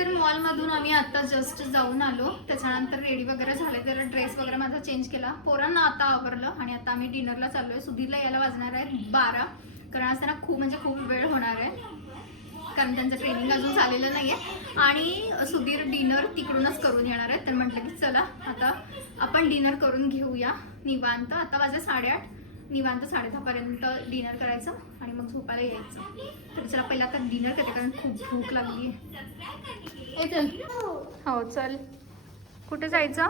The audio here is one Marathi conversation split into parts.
तर मॉलमधून आम्ही आता जस्ट जाऊन आलो. त्याच्यानंतर रेडी वगैरे झाले. त्याला ड्रेस वगैरे माझा चेंज केला. पोरांना आता आवरलं आणि आता आम्ही डिनरला चाललो आहे सुधीरला यायला वाजणार आहे बारा. कारण आज त्यांना खूप म्हणजे खूप वेळ होणार आहे. कारण त्यांचं ट्रेनिंग अजून झालेलं नाही आहे आणि सुधीर डिनर तिकडूनच करून येणार आहे. तर म्हटलं की चला आता आपण डिनर करून घेऊया. निवांत. आता वाजले साडेआठ. निवांत साडेदहापर्यंत डिनर करायचं आणि मग झोपायला यायचं. तर चला पहिला आता डिनर करते कारण खूप भूक लागली. आहे चल हो चल. कुठे जायचं?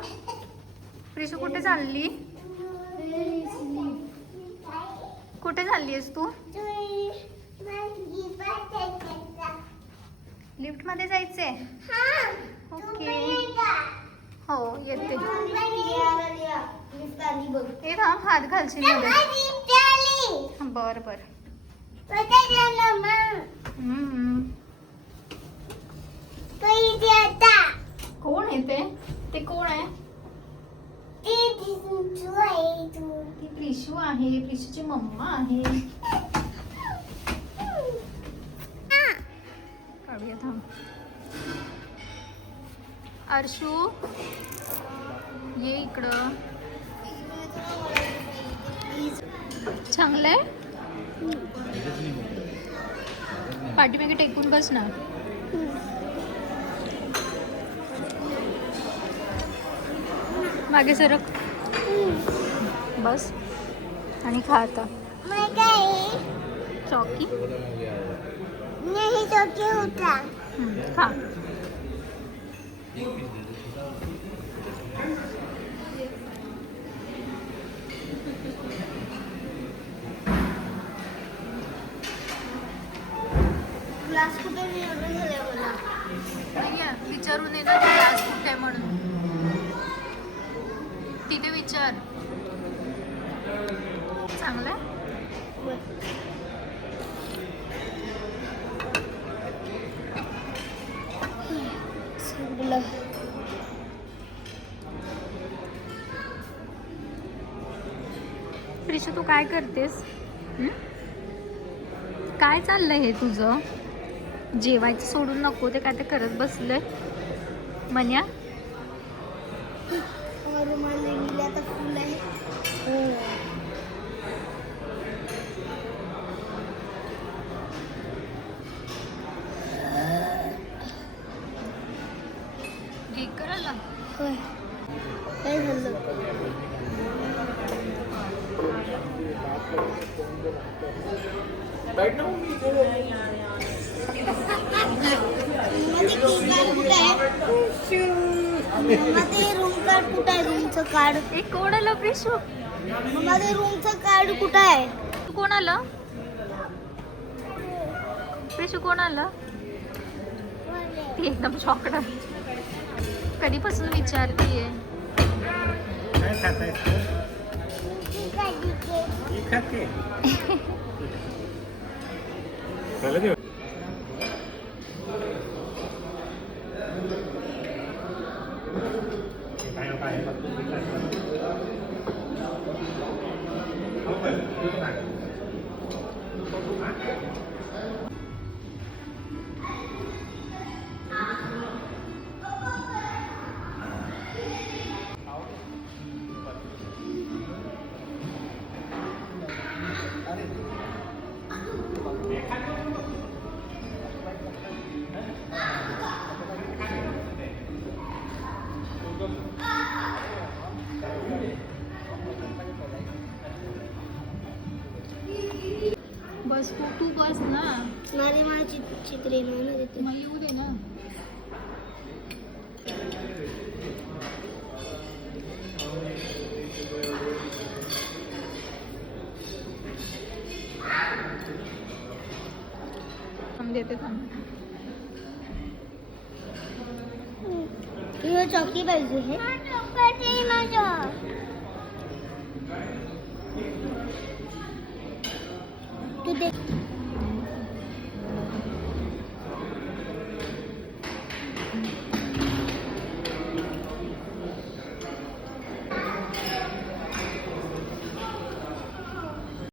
प्रिशू कुठे चालली? कुठे चालली आहेस तू? लिफ्टमध्ये जायचंय. ओके हो येते. ए थांब हात घालशील बर बर. कोण आहे ते? ते कोण आहे? ती प्रिशू आहे प्रिशूची मम्मा आहे. अर्शू ये इकडं. चांगलंय? पाठीमागे टेकून बस ना. मागे सरक. बस. आणि खा आता. चॉकी. हम्म, खा. क्लास कुठे निवडून झाले मला नाही आहे, विचारून ये ना क्लास कुठे म्हणून. तिथे विचार. चांगलं आहे? संपलं प्रिशू तू काय करतेस? काय चाललंय हे तुझं जेवायचं सोडून नको ते काय ते करत बसलंय मन्या होय. काय झालं? रूम कार्ड कुठं आहे? रूमचं कार्ड ए कोण आलं प्रिशू मध्ये रूमचं कार्ड कुठं आहे? तू कोण आलं प्रिशू कोण आलं ती एकदम शॉकड कधीपासून विचारतीये? काय खाताय खाते. झालं बस तू तू बस ना. माझी माझी चित्रे ना देते. मग येऊ दे ना. थांब देते थांब. चॉकी पाहिजे हे?